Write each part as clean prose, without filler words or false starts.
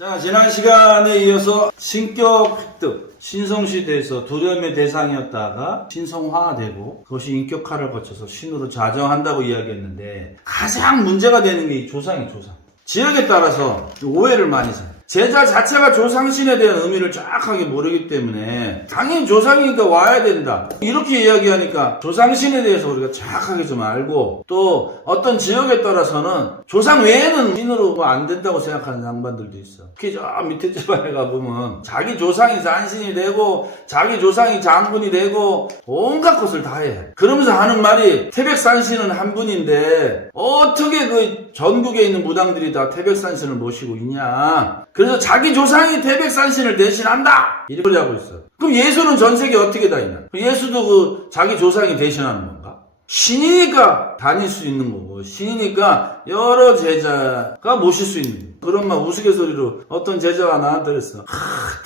자, 지난 시간에 이어서 신격 획득, 신성시대에서 두려움의 대상이었다가 신성화되고 그것이 인격화를 거쳐서 신으로 좌정한다고 이야기했는데 가장 문제가 되는 게 이 조상이에요, 조상. 지역에 따라서 오해를 많이 사요. 제자 자체가 조상신에 대한 의미를 정확하게 모르기 때문에 당연히 조상이니까 와야 된다 이렇게 이야기하니까 조상신에 대해서 우리가 정확하게 좀 알고 또 어떤 지역에 따라서는 조상 외에는 신으로 안 된다고 생각하는 양반들도 있어. 특히 저 밑에 집안에 가보면 자기 조상이 산신이 되고 자기 조상이 장군이 되고 온갖 것을 다 해. 그러면서 하는 말이 태백산신은 한 분인데 어떻게 그 전국에 있는 무당들이 다 태백산신을 모시고 있냐. 그래서 자기 조상이 태백산신을 대신한다! 이렇게 하고 있어. 그럼 예수는 전 세계에 어떻게 다니냐? 예수도 그 자기 조상이 대신하는 건가? 신이니까 다닐 수 있는 거고, 신이니까 여러 제자가 모실 수 있는 거고. 그런 막 우스갯소리로 어떤 제자가 나한테 그랬어.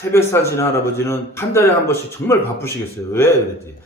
태백산신 할아버지는 한 달에 한 번씩 정말 바쁘시겠어요. 왜? 그랬지.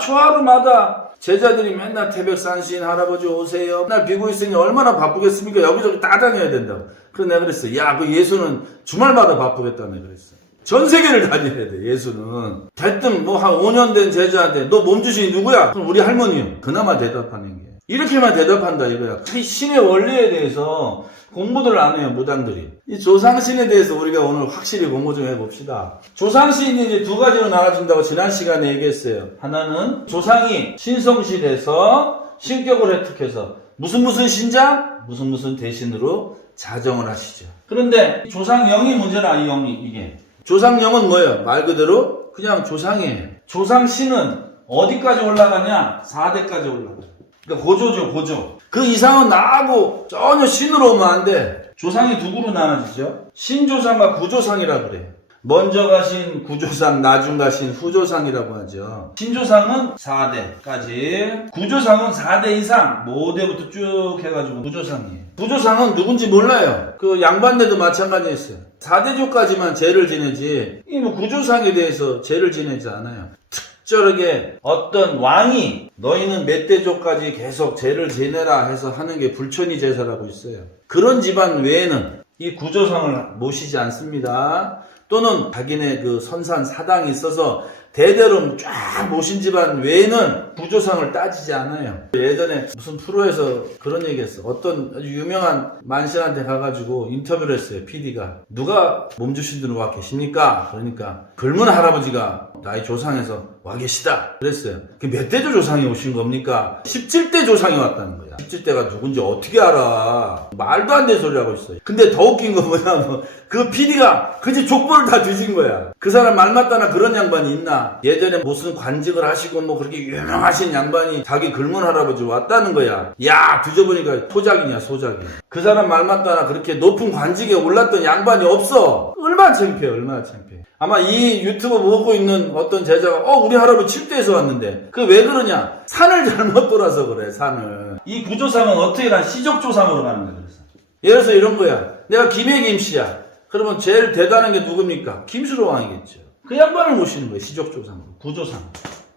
초하루마다 제자들이 맨날 태백산신 할아버지 오세요. 맨날 비고 있으니 얼마나 바쁘겠습니까? 여기저기 따다녀야 된다고. 그래서 내가 그랬어. 야, 그 예수는 주말마다 바쁘겠다며 그랬어. 전 세계를 다녀야 돼, 예수는. 대뜸 뭐 한 5년 된 제자한테 너 몸주신이 누구야? 그럼 우리 할머니요. 그나마 대답하는 게. 이렇게만 대답한다 이거야. 이 신의 원리에 대해서 공부들 안 해요, 무당들이. 이 조상신에 대해서 우리가 오늘 확실히 공부 좀 해봅시다. 조상신이 이제 두 가지로 나눠진다고 지난 시간에 얘기했어요. 하나는 조상이 신성시대에서 신격을 획득해서 무슨 신장? 무슨 대신으로 자정을 하시죠. 그런데 조상영이 문제라, 이 영이, 이게. 조상영은 뭐예요? 말 그대로 그냥 조상이에요. 조상신은 어디까지 올라가냐? 4대까지 올라가요. 그러니까 고조죠, 고조. 그 이상은 나하고 전혀 신으로 오면 안 돼. 조상이 두 그룹 나눠지죠. 신조상과 구조상이라고 그래요. 먼저 가신 구조상, 나중 가신 후조상이라고 하죠. 신조상은 4대까지, 구조상은 4대 이상, 5대부터 쭉 해가지고 구조상이에요. 구조상은 누군지 몰라요. 그 양반대도 마찬가지였어요. 4대조까지만 제를 지내지, 이 뭐 구조상에 대해서 제를 지내지 않아요. 특별하게 어떤 왕이 너희는 몇 대조까지 계속 제를 지내라 해서 하는 게 불천이 제사라고 있어요. 그런 집안 외에는 이 구조상을 모시지 않습니다. 또는 자기네 그 선산 사당이 있어서 대대로 쫙 모신 집안 외에는 구조상을 따지지 않아요. 예전에 무슨 프로에서 그런 얘기했어. 어떤 아주 유명한 만신한테 가가지고 인터뷰를 했어요. PD가. 누가 몸주신으로 와 계십니까? 그러니까 젊은 할아버지가 나의 조상에서 와 계시다 그랬어요. 그 몇 대조 조상이 오신 겁니까? 17대 조상이 왔다는 거야. 17대가 누군지 어떻게 알아? 말도 안 되는 소리 하고 있어요. 근데 더 웃긴 건 뭐냐면 그 PD가 그 집 족보를 다 뒤진 거야. 그 사람 말 맞다나 그런 양반이 있나? 예전에 무슨 관직을 하시고 뭐 그렇게 유명하신 양반이 자기 젊은 할아버지 왔다는 거야. 야, 뒤져보니까 소작이냐, 소작이. 그 사람 말 맞다나 그렇게 높은 관직에 올랐던 양반이 없어. 얼마나 창피해, 얼마나 창피해. 아마 이 유튜브 보고 있는 어떤 제자가 우리 할아버지 7대에서 왔는데 그 왜 그러냐? 산을 잘못 돌아서 그래, 산을. 이 구조상은 어떻게 난 시족조상으로 가는 거야. 그래서 예를 들어서 이런 거야. 내가 김해 김씨야. 그러면 제일 대단한 게 누굽니까? 김수로 왕이겠죠. 그 양반을 모시는 거예요. 시족조상으로, 구조상.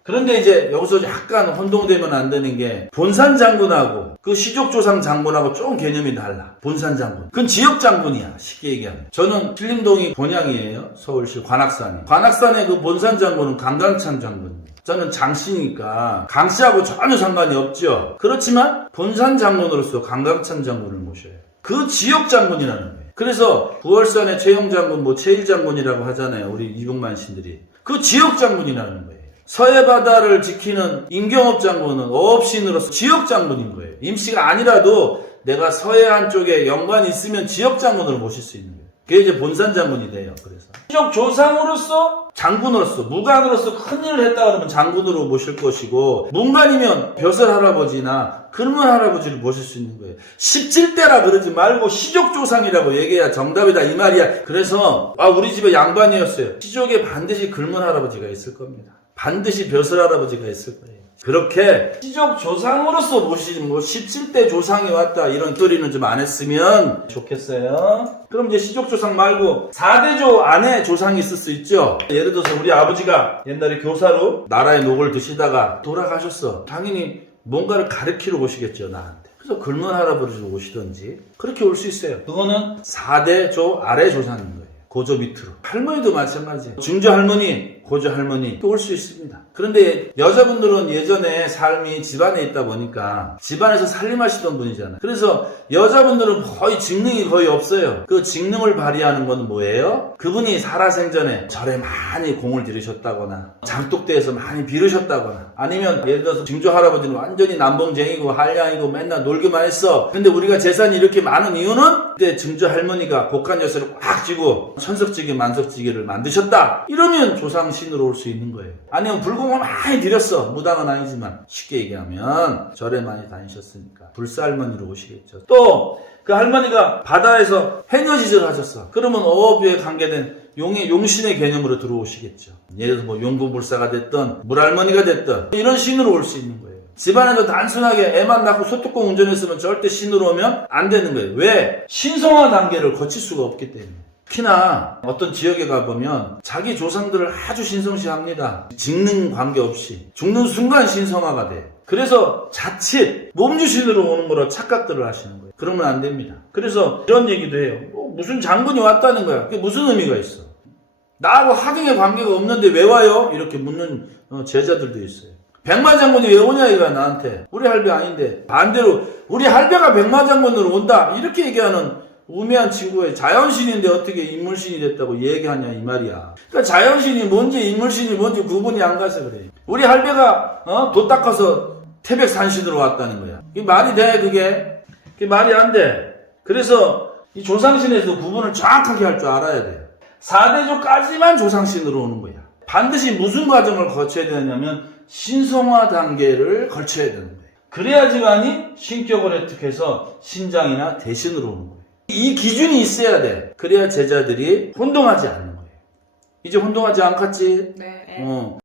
그런데 이제 여기서 약간 혼동되면 안 되는 게 본산 장군하고 그 시족조상 장군하고 좀 개념이 달라. 본산 장군. 그건 지역 장군이야. 쉽게 얘기하면. 저는 신림동이 본향이에요. 서울시 관악산이. 관악산의 그 본산 장군은 강강찬 장군. 저는 장씨니까 강씨하고 전혀 상관이 없죠. 그렇지만 본산 장군으로서 강강찬 장군을 모셔요. 그 지역 장군이라는 거예요. 그래서 부월산의 최영 장군, 뭐 최일 장군이라고 하잖아요. 우리 이봉만 신들이. 그 지역 장군이라는 거예요. 서해바다를 지키는 임경업 장군은 어업신으로서 지역 장군인 거예요. 임씨가 아니라도 내가 서해안 쪽에 연관이 있으면 지역 장군으로 모실 수 있는 거예요. 그게 이제 본산 장군이 돼요. 그래서 시족 조상으로서 장군으로서 무관으로서 큰일을 했다 그러면 장군으로 모실 것이고 문관이면 벼슬 할아버지나 근문 할아버지를 모실 수 있는 거예요. 17대라 그러지 말고 시족조상이라고 얘기해야 정답이다 이 말이야. 그래서 우리 집에 양반이었어요. 시족에 반드시 근문 할아버지가 있을 겁니다. 반드시 벼슬 할아버지가 있을 거예요. 그렇게 시족 조상으로서 모시지 뭐 17대 조상이 왔다 이런 소리는 좀 안 했으면 좋겠어요. 그럼 이제 시족 조상 말고 4대조 안에 조상이 있을 수 있죠. 예를 들어서 우리 아버지가 옛날에 교사로 나라의 녹을 드시다가 돌아가셨어. 당연히 뭔가를 가르치러 오시겠죠, 나한테. 그래서 긁는 할아버지로 오시던지 그렇게 올 수 있어요. 그거는 4대 조 아래 조상인 거예요. 고조 밑으로. 할머니도 마찬가지예요. 증조 할머니, 고조 할머니 또 올 수 있습니다. 그런데 여자분들은 예전에 삶이 집안에 있다 보니까 집안에서 살림하시던 분이잖아요. 그래서 여자분들은 거의 직능이 거의 없어요. 그 직능을 발휘하는 건 뭐예요? 그분이 살아생전에 절에 많이 공을 들이셨다거나 장독대에서 많이 빌으셨다거나 아니면 예를 들어서 증조 할아버지는 완전히 남봉쟁이고 한량이고 맨날 놀기만 했어. 근데 우리가 재산이 이렇게 많은 이유는 그때 증조 할머니가 곡간여서를 꽉 쥐고 천석지기 만석지기를 만드셨다. 이러면 조상신으로 올 수 있는 거예요. 아니면 불공을 많이 들였어. 무당은 아니지만 쉽게 얘기하면 절에 많이 다니셨으니까 불사할머니로 오시겠죠. 또 그 할머니가 바다에서 해녀짓을 하셨어. 그러면 어업에 관계된 용신의 개념으로 들어오시겠죠. 예를 들어서 뭐 용궁불사가 됐든 물할머니가 됐든 이런 신으로 올 수 있는 거예요. 집안에도 단순하게 애만 낳고 소뚜껑 운전했으면 절대 신으로 오면 안 되는 거예요. 왜? 신성화 단계를 거칠 수가 없기 때문에. 특히나 어떤 지역에 가보면 자기 조상들을 아주 신성시합니다. 직능 관계없이 죽는 순간 신성화가 돼. 그래서 자칫 몸주신으로 오는 거로 착각들을 하시는 거예요. 그러면 안 됩니다. 그래서 이런 얘기도 해요. 무슨 장군이 왔다는 거야. 그게 무슨 의미가 있어? 나하고 하등의 관계가 없는데 왜 와요? 이렇게 묻는 제자들도 있어요. 백마장군이 왜 오냐 이거야 나한테. 우리 할배 아닌데. 반대로 우리 할배가 백마장군으로 온다 이렇게 얘기하는 우매한 친구의 자연신인데 어떻게 인물신이 됐다고 얘기하냐 이 말이야. 그러니까 자연신이 뭔지 인물신이 뭔지 구분이 안 가서 그래. 우리 할배가 도 닦아서 태백산신으로 왔다는 거야. 이게 말이 돼 그게? 그게 말이 안 돼. 그래서 이 조상신에서 구분을 정확하게 할 줄 알아야 돼요. 4대조까지만 조상신으로 오는 거야. 반드시 무슨 과정을 거쳐야 되냐면 신성화 단계를 거쳐야 되는 거예요. 그래야지만이 신격을 획득해서 신장이나 대신으로 오는 거예요. 이 기준이 있어야 돼. 그래야 제자들이 혼동하지 않는 거예요. 이제 혼동하지 않겠지? 네.